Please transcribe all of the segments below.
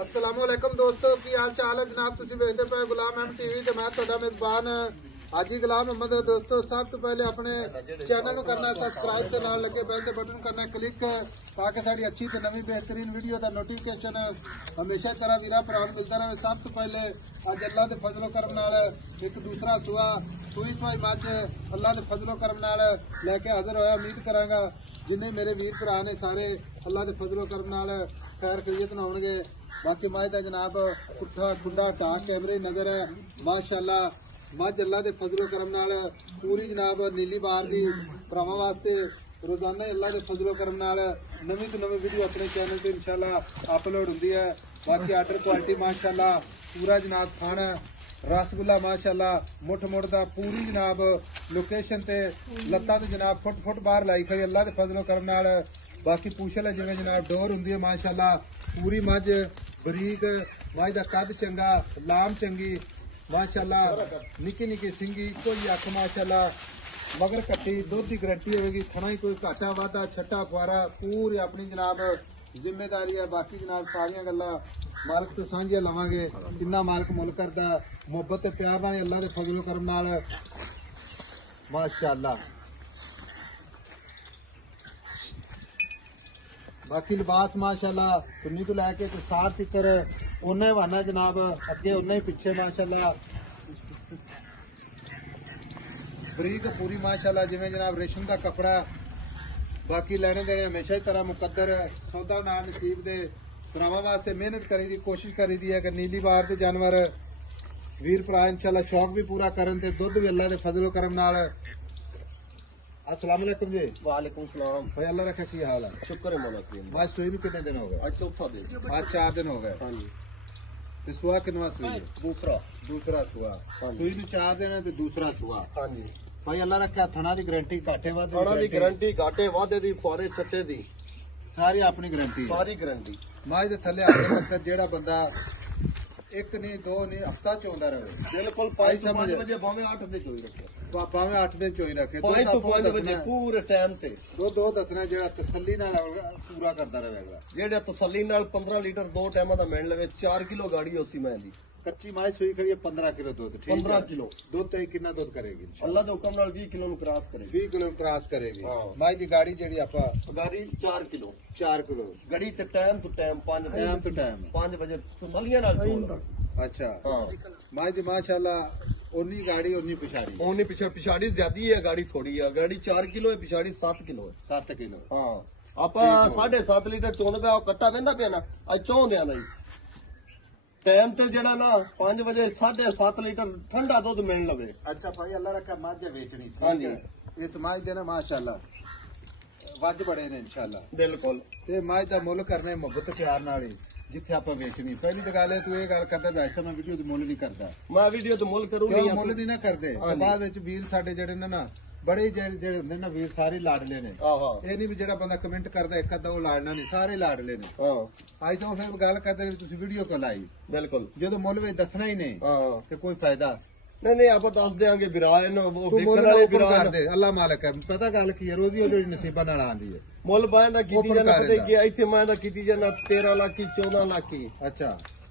अस्सलामुअलैकुम दोस्तों की हाल चाल है जनाब तुसी वेखदे पे गुलाम अहमद टीवी ते मैं तुहाडा मेजबान हाजी गुलाम अहमद। दोस्तों सब तो पहले अपने चैनल को करना सब्सक्राइब ते नाल लगे बेल के बटन करना क्लिक ताकि साड़ी अच्छी ते नवी बेहतरीन वीडियो का नोटिफिकेशन हमेशा तरह वीरा भरा मिलता रहे। सब तो पहले अज अल्लाह के फजलो करम नाल एक दूसरा सुआ सूई सुई मज अल्लाह के फजलो करम नाल लैके हाजिर होया। उम्मीद करांगा जिन्हें मेरे वीर भरा ने सारे अल्लाह के फजलो करम नाल खैर खैरियत नाल होणगे। बाकी मज का जनाब पुट्ठा खुंडा टाक कैमरे नजर है माशाअल्लाह। मज अल्लाह के फजलो करम नाल पूरी जनाब नीली बार की भरावां वास्ते रोजाना अल्लाह के फजलो करम नाल नवी तो नवी वीडियो अपने चैनल पर इंशाअल्लाह अपलोड होंदी है। बाकी आर्डर क्वालिटी माशाअल्लाह पूरा जनाब खाना रसगुल्ला माशाअल्लाह मुठ मुठ दा पूरी जनाब लोकेशन ते लत्तां ते जनाब फुट फुट बाहर लाई खड़ी अल्लाह के फजलो करम नाल। बाकी पूछल है जिवें जनाब डोर हुंदी है माशाअल्लाह पूरी मज बरीक मज दा कद चंगा लाम चंगी माशाअल्लाह निकी निकी सिंगी कोई अख माशाअल्लाह मगर कट्टी दुध की गारंटी होगी थना ही कोई घाटा वाधा छट्टा फुआरा पूरी अपनी जनाब जिम्मेदारी है। बाकी जनाब सारिया गल्लां मालक तो सांझियां लवांगे किन्ना मालक मुल करदा मुहब्बत ते प्यार नाल अल्लाह दे फजलो करम नाल माशाअल्लाह। बाकी लिबास माशाअल्लाह चुन्नी तो लैके सार तिकर उन्ना ही वाना जनाब अगे उन्ना ही पिछे माशाअल्लाह बरीक पूरी माशाअल्लाह जिवें जनाब रेशम का कपड़ा। बाकी लेने देने हमेशा ही तरह मुकद्दर सौदा ना नसीब दे भरावां वास्ते मेहनत करी दी कोशिश करी दी है कि नीली बार के जानवर वीर भरा इंशाअल्लाह शौक भी पूरा करन ते दुध भी अल्लाह दे फजलो करम नाल। अस्सलाम वालेकुम जी। वालेकुम सलाम भाई अल्लाह रखा की हाल है? शुक्र है मौला की। आज सुई भी कितने दिन हो गए? आज चौथा दिन। आज 4 दिन हो गए। हाँ जी। ते सुआ किनवा सुई? दूसरा सुआ सुई भी 4 दिन है ते दूसरा सुआ। हाँ जी भाई अल्लाह रखा थना की गारंटी घाटे वादे थोड़ा दी गारंटी घाटे वादे दी फुआरे छट्टे दी सारी अपनी गारंटी सारी गारंटी। मज दे थल्ले आके तक जेड़ा बंदा एक नहीं दो नहीं हफ्ता चौंदा रहे बिल्कुल 5 बजे भावे 8 दे चोई रखे भावे 8 दिन चोई रखे 5 बजे पूरे टाइम ते दो दसना जेड़ा तसल्ली नाल पूरा करदा रहेगा। जेड़ा तसल्ली नाल 15 लीटर 2 टाइम दा मिल लवे 4 किलो गाड़ी होसी मैं दी कच्ची माई सुई खड़ी है 15 किलो दूध 15 किलो दूध तो कितना दूध करेगी अल्लाह दे हुक्म नाल 20 किलो नु क्रॉस करेगी 20 किलो क्रॉस करेगी। माई दी गाड़ी जेड़ी आपा गाड़ी 4 किलो 4 किलो गाड़ी ते टाइम तो टाइम 5 बजे तसल्लियां नाल अच्छा माई दी माशाअल्लाह ओनी गाड़ी ओनी पिछाड़ी ओनी पिछाड़ी ज्यादा है गाड़ी थोड़ी है गाड़ी 4 किलो है पिछाड़ी 7 किलो है 7 किलो। हाँ आप 7.5 लीटर चोन पे कट्टा वेंदा पे ना अज चौं दिया नहीं टाइम ते जड़ा ना 5 बजे 7.5 लीटर ठंडा दूध मिलने लगे। अच्छा भाई अल्लाह रखा मझ बेचनी हाँ जी इस मझ दे ना माशाअल्लाह वज बड़े ने इंशाअल्लाह बिल्कुल ते मझ दा मुल करने मुहब्बत प्यार नाल ही जिथे आप वेचनी। पहली तो गल है तू ये गल करदा वैसे मैं वीडियो दी मुल नहीं करदा मैं वीडियो तो मुल करूं नहीं मुल नहीं ना करदे बाद विच वीर साडे जेड़े ने ना बड़े जेड़े हुंदे ना वीर सारे लाडले ने ये नहीं भी जेड़ा बंदा कमेंट करदा एक अद्धा वो लाडना नहीं सारे लाडले ने। आज तो फिर गल करदे तुसी वीडियो को लाई बिल्कुल जो मुल विच दसना ही नहीं ते कोई फायदा नहीं आप दस देंगे बिराए अल्लाह मालिक है पता गल की है रोजी जो नसीबा नाल आंदी है मुल बाय दा कीती जाना इत्थे मैं दा कीती जाना 13 लाख की 14 लाख की। अच्छा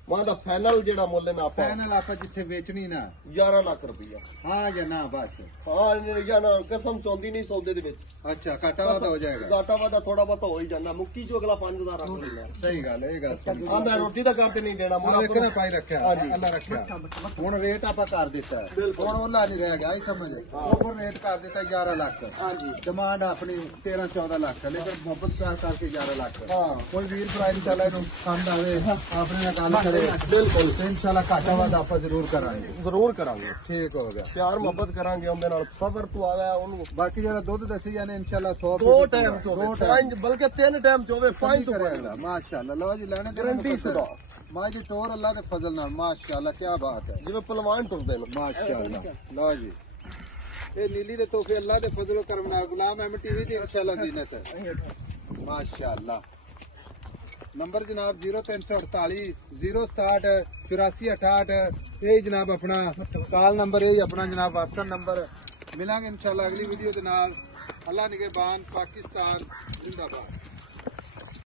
वहां दा फाइनल जेड़ा मुल है ना फाइनल आपा जिथे बेचनी ना 11 लाख रुपया। हाँ या ना बस हाँ या ना कसम चौंदी नहीं सौदे दे विच। अच्छा घाटा वादा हो जाएगा घाटा वादा थोड़ा बहुत हो ही जाना मुक्की जो अगला 5000 रख लेना। सही गल है गल आंदा रोटी दा कर नहीं देना मुल वेखना पाई रखया अल्लाह रखया हुन रेट आपा कर दिता है हुन ओला नहीं रह गया समझ ओवर रेट कर दिता 11 लाख। हां जी डिमांड अपनी 13 14 लाख है लेकिन मोहब्बत प्यार करके 11 लाख। हां कोई वीर भरा इंशाल्लाह इनु पसंद आवे आपने नाल गल करे बिल्कुल इंशाल्लाह घाटा वादा आप जरूर करांगे ठीक हो गया प्यार मोहब्बत करांगे उनदे नाल सबर तो आवे ओनु बाकी जेड़ा दुध दसी जाने इंशाल्लाह 100 दो टाइम चोवे 5 बल्कि 3 टाइम चोवे 5 तो करेगा माशाल्लाह लो जी लेने गारंटी सुदा मां जी तोर अल्लाह दे फजल नाल माशाल्लाह क्या बात है जिवें पहलवान टुरदे ने माशाल्लाह लो जी ये नीली दे तोहफे अल्लाह दे फजलो करम नाल गुलाम अहमद टीवी दी इंशाल्लाह जीनत है माशाल्लाह। नंबर जनाब 0348 067 8468 यही जनाब अपना कॉल नंबर यही अपना जनाब व्हाट्सएप नंबर मिलांगे इंशाल्लाह अगली वीडियो के नाल। अल्लाह निगहबान पाकिस्तान जिंदाबाद।